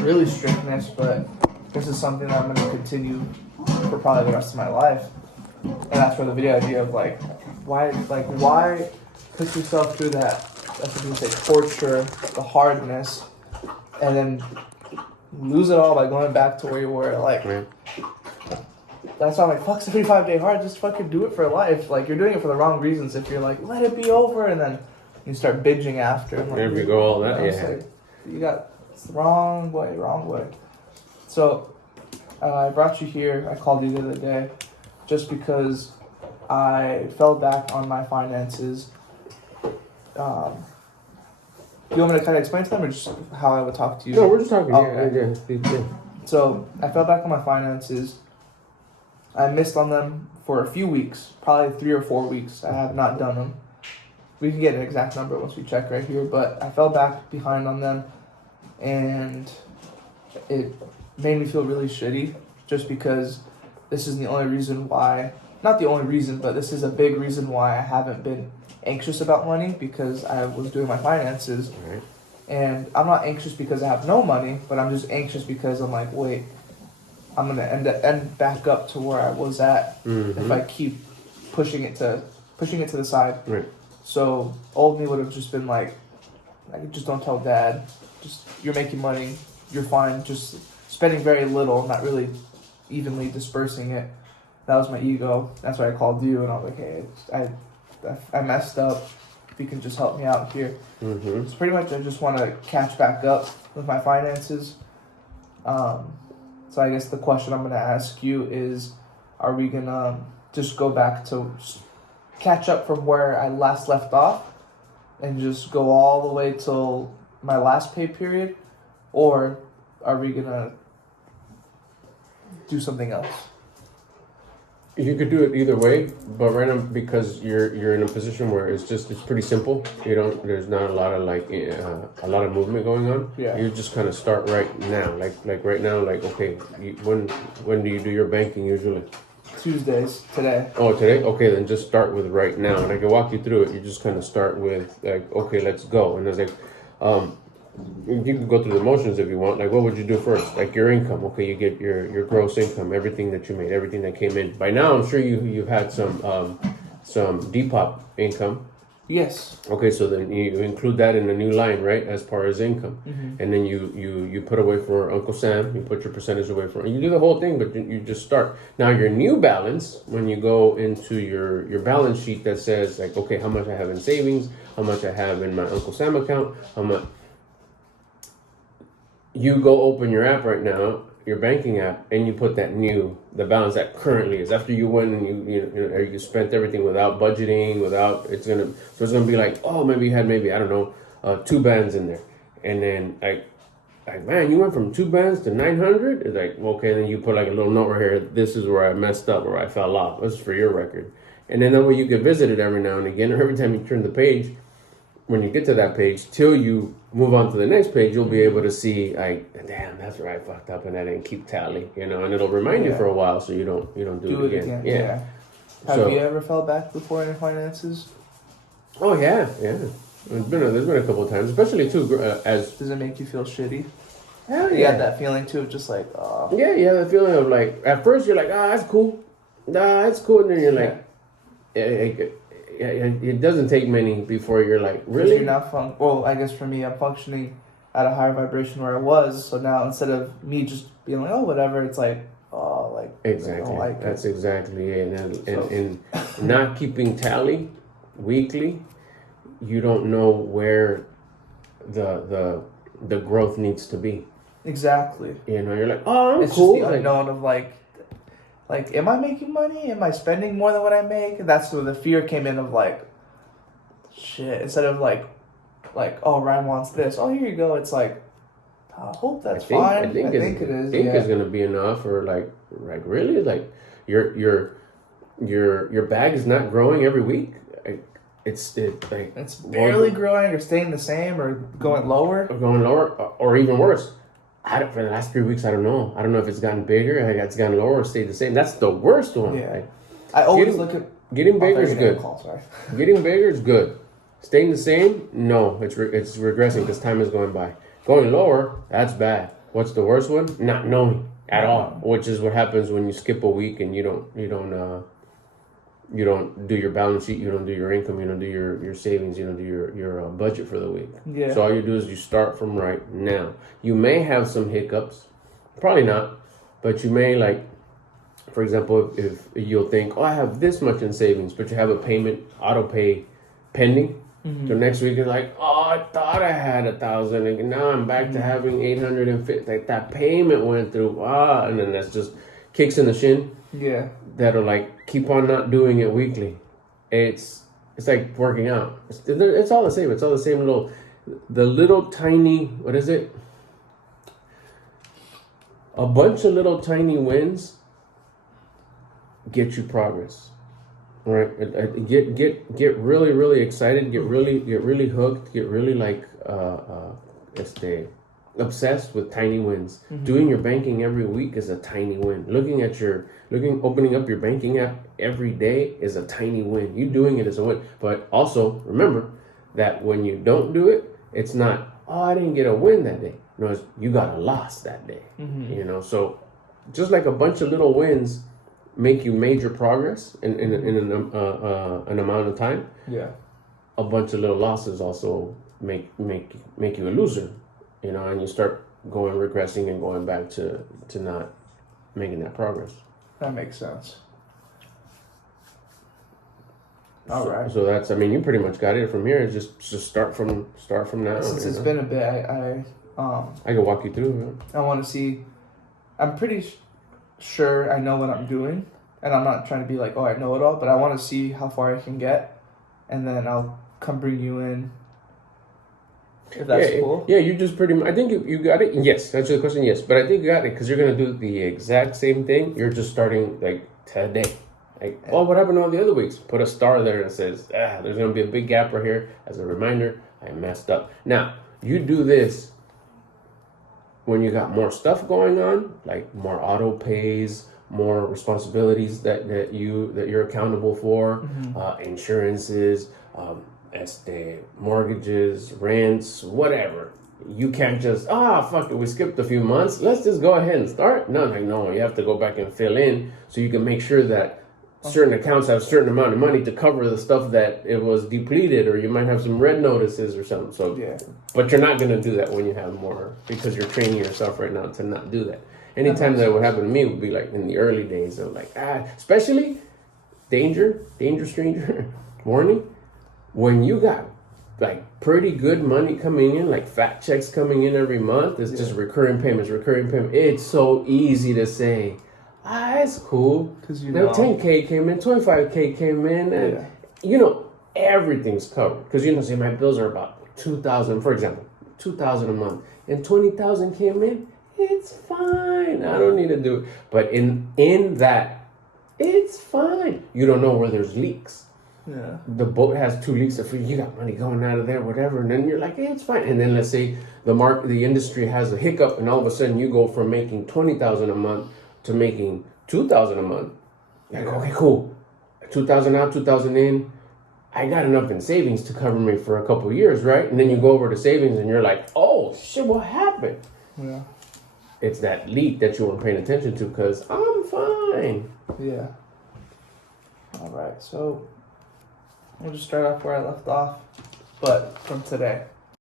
really strictness, but this is something that I'm going to continue for probably the rest of my life. And that's where the video idea of why put yourself through that, that's what you say, torture, the hardness, and then lose it all by going back to where you were. That's why I'm like, fuck 75-day hard, just fucking do it for life. Like, you're doing it for the wrong reasons if you're like, let it be over, and then you start binging after. And there we go, all that, yeah. Like, you got, it's the wrong way. So, I brought you here, I called you the other day, just because I fell back on my finances. Do you want me to kind of explain to them, or just how I would talk to you? No, we're just talking. Okay. Yeah. So, I fell back on my finances. I missed on them for a few weeks, probably 3 or 4 weeks. I have not done them. We can get an exact number once we check right here, but I fell back behind on them, and it made me feel really shitty, just because this is the only reason why, not the only reason, but this is a big reason why I haven't been anxious about money, because I was doing my finances. Right. And I'm not anxious because I have no money, but I'm just anxious because I'm like, wait, I'm gonna end back up to where I was at if I keep pushing it to the side. Right. So old me would have just been like, just don't tell dad. Just, you're making money, you're fine. Just spending very little, not really evenly dispersing it. That was my ego. That's why I called you, and I was like, hey, I messed up. If you can just help me out here. So pretty much, I just want to catch back up with my finances. So I guess the question I'm going to ask you is, are we going to just go back to catch up from where I last left off and just go all the way till my last pay period? Or are we going to do something else? You could do it either way, but right now, because you're in a position where it's pretty simple. There's not a lot of a lot of movement going on. Yeah. You just kind of start right now, like right now, okay. When do you do your banking usually? Tuesdays, today. Oh, today? Okay, then just start with right now, and I can walk you through it. You just kind of start with okay, let's go, and it's you can go through the motions if you want. What would you do first? Your income. Okay, you get your gross income, everything that you made, everything that came in. By now, I'm sure you've had some Depop income. Yes. Okay, so then you include that in a new line, right, as far as income. And then you put away for Uncle Sam. You put your percentage away for. You do the whole thing, but you just start. Now your new balance, when you go into your balance sheet that says okay, how much I have in savings, how much I have in my Uncle Sam account, how much. You go open your app right now, your banking app, and you put the balance that currently is. After you went and you spent everything without budgeting, it's gonna be maybe you had I don't know 2 bands in there, and then man, you went from 2 bands to 900. It's okay, then you put a little note right here. This is where I messed up, or I fell off. This is for your record, and then that way you can visit it every now and again, or every time you turn the page. When you get to that page, till you move on to the next page, you'll be able to see, damn, that's where I fucked up, and I didn't keep tally, and it'll remind you for a while, so you don't do it again. Yeah. Have you ever fell back before in your finances? Oh yeah. There's been a couple of times, especially too as. Does it make you feel shitty? Hell You had that feeling too, of just oh. Yeah, you have the feeling of at first you're that's cool, and then you're it doesn't take many before you're really? You're not well, I guess for me, I'm functioning at a higher vibration where I was. So now instead of me just being oh, whatever, it's exactly. That's exactly it. And not keeping tally weekly, you don't know where the growth needs to be. Exactly. You're I'm it's cool. It's just the unknown of am I making money? Am I spending more than what I make? And that's where the fear came in of shit. Instead of oh, Ryan wants this. Oh, here you go. It's I hope that's fine. I think it is. I think it's gonna be enough, or really, your bag is not growing every week. It's barely growing, or staying the same, or going lower, or even worse. For the last 3 weeks, I don't know. I don't know if it's gotten bigger, it's gotten lower, or stayed the same. That's the worst one. Yeah. I always look at getting bigger is good. Getting bigger is good. Staying the same, no, it's regressing because time is going by. Going lower, that's bad. What's the worst one? Not knowing at all, which is what happens when you skip a week and you don't do your balance sheet, you don't do your income, you don't do your savings, you don't do your budget for the week. Yeah. So all you do is you start from right now. You may have some hiccups, probably not, but you may, like, for example, if you'll think, oh, I have this much in savings, but you have a payment, auto pay pending. So next week you're like, oh, I thought I had 1,000, and now I'm back to having 850. Like, that payment went through, and then that's just kicks in the shin. Yeah. That'll, like, keep on not doing it weekly. It's like working out. It's all the same. It's all the same little tiny, what is it? A bunch of little tiny wins get you progress. Right? Get really, really excited. Get really hooked. Get really, like, obsessed with tiny wins. Doing your banking every week is a tiny win. Opening up your banking app every day is a tiny win. You doing it is a win. But also remember that when you don't do it, it's not, oh, I didn't get a win that day. No, it's, you got a loss that day. You know, so just like a bunch of little wins make you major progress in an amount of time. Yeah. A bunch of little losses also make you a loser. You know, and you start regressing and going back to not making that progress. That makes sense. All right. So that's, I mean, you pretty much got it from here. Just start from now. Since it's been a bit, I can walk you through. I want to see. I'm pretty sure I know what I'm doing, and I'm not trying to be like, oh, I know it all, but I want to see how far I can get, and then I'll come bring you in. If that's cool. Yeah, you just pretty much, I think you got it. Yes, that's the question. Yes, but I think you got it because you're gonna do the exact same thing. You're just starting like today. Like, oh, what happened all the other weeks? Put a star there that says, there's gonna be a big gap right here as a reminder. I messed up. Now you do this when you got more stuff going on, like more auto pays, more responsibilities that you're accountable for, insurances, mortgages, rents, whatever. You can't just, fuck it, we skipped a few months, let's just go ahead and start. No, you have to go back and fill in so you can make sure that certain accounts have a certain amount of money to cover the stuff that it was depleted, or you might have some red notices or something. So, but you're not going to do that when you have more, because you're training yourself right now to not do that. Anytime that would happen to me would be like in the early days of like, especially danger stranger, warning, when you got like pretty good money coming in, like fat checks coming in every month, it's just recurring payments. It's so easy to say, it's cool. Because you know, 10K came in, 25K came in, and you know, everything's covered. Because you know, say my bills are about 2,000, for example, 2,000 a month, and 20,000 came in, it's fine. I don't need to do it. But in that, it's fine. You don't know where there's leaks. Yeah. The boat has 2 leaks of you got money going out of there, whatever, and then you're like, it's fine. And then let's say the industry has a hiccup, and all of a sudden you go from making 20,000 a month to making 2,000 a month. You're like, okay, cool. 2,000 out, 2,000 in. I got enough in savings to cover me for a couple of years, right? And then you go over to savings, and you're like, oh shit, what happened? Yeah. It's that leak that you weren't paying attention to, because I'm fine. Yeah. All right, so we'll just start off where I left off, but from today.